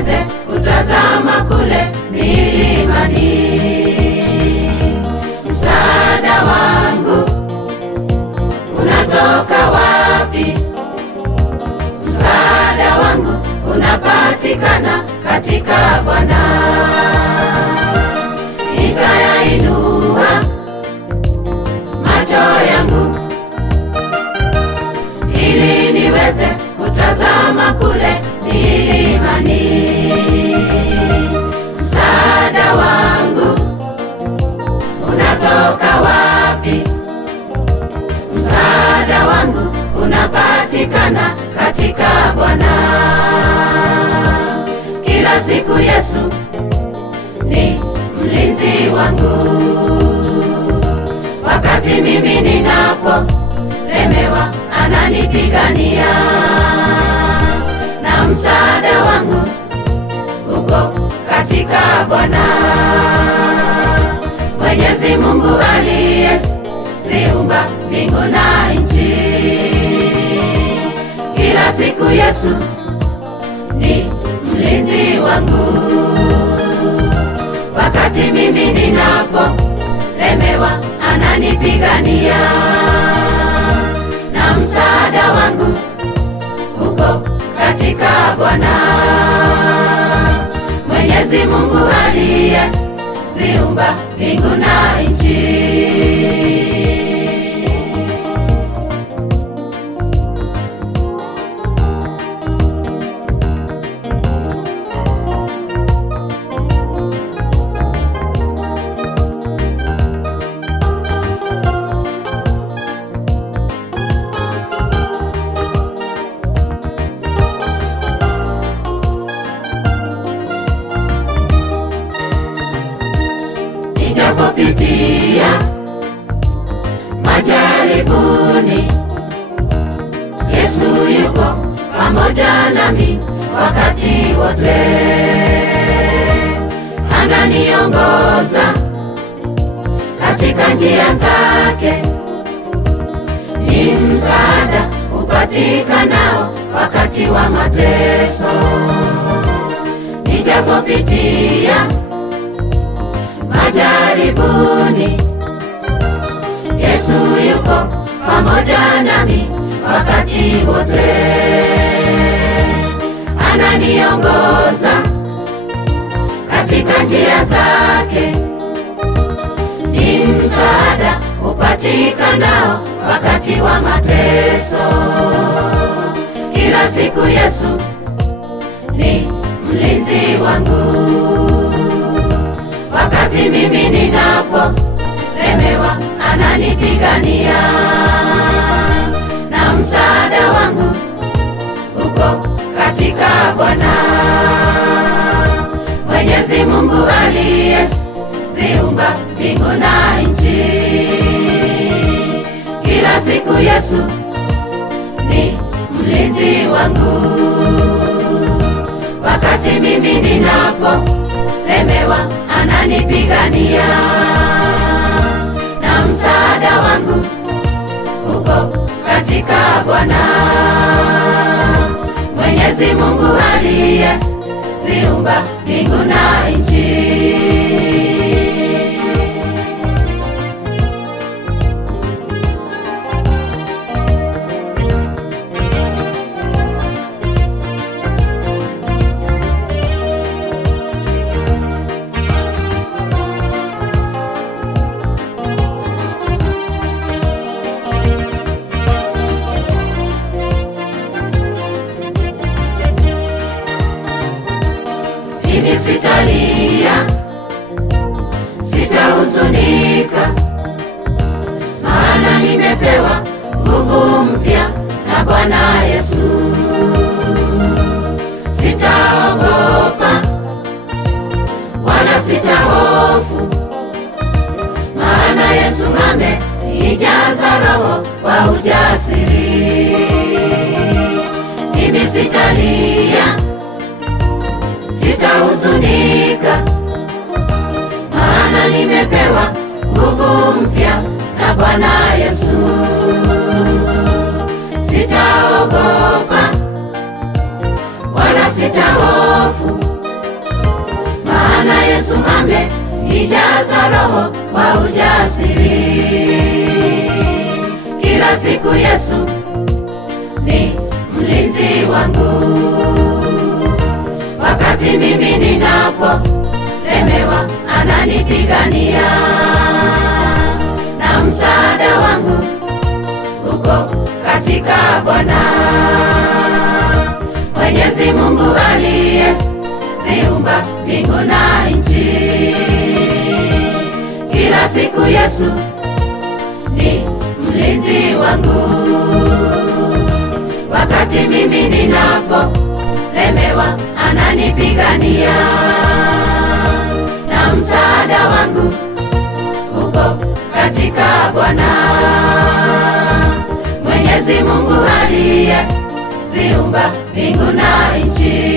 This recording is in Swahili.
niweze kutazama kule milimani. Msaada wangu unatoka wapi? Msaada wangu unapatikana katika Bwana. Nitayainua macho yangu ili niweze kutazama kule milimani. Msaada wangu unatoka wapi? Msaada wangu unapatikana katika Bwana. Kila siku Yesu ni mlinzi wangu. Wakati mimi ninapolemewa, ananipigania, na msaada wangu uko katika Bwana. Mwenyezi Mungu aliyeziumba mbingu na nchi. Kila siku Yesu ni mlinzi wangu. Wakati mimi ninapolemewa, ananipigania, na msaada wangu uko katika Bwana. Mwenyezi Mungu aliyeziumba mbingu na nchi. Nijapopitia majaribuni, Yesu yuko pamoja nami wakati wote. Ananiongoza katika njia zake, ni msaada upatikanao wakati wa mateso. Nijapopitia majaribuni, Yesu yuko pamoja nami wakati wote. Ananiongoza katika njia zake, ni msaada upatikanao wakati wa mateso. Kila siku Yesu ni mlinzi wangu. Wakati mimi ninapolemewa, ananipigania, na msaada wangu uko katika Bwana. Mwenyezi Mungu aliyeziumba mbingu na nchi. Kila siku Yesu ni mlinzi wangu. Wakati mimi ninapolemewa, ananipigania, na msaada wangu uko katika Bwana. Mwenyezi Mungu aliyeziumba mbingu na nchi. Mimi sitalia, sitahuzunika, maana nimepewa nguvu mpya na Bwana Yesu. Sitaogopa wala sitahofu, maana Yesu amenijaza Roho wa ujasiri. Mimi sitalia, sitahuzunika, maana nimepewa nguvu mpya na Bwana Yesu. Sitaogopa wala sitahofu, Yesu amenijaza roho wa ujasiri. Kila siku Yesu ni mlinzi wangu, wakati mimi ninapolemewa ananipigania, na msaada wangu uko katika Bwana. Mwenyezi Mungu aliyeziumba mbingu na nchi. Kila siku Yesu ni mlinzi wangu, wakati mimi ninapolemewa ananipigania, na msaada wangu uko katika Bwana. Mwenyezi Mungu aliyeziumba mbingu na nchi.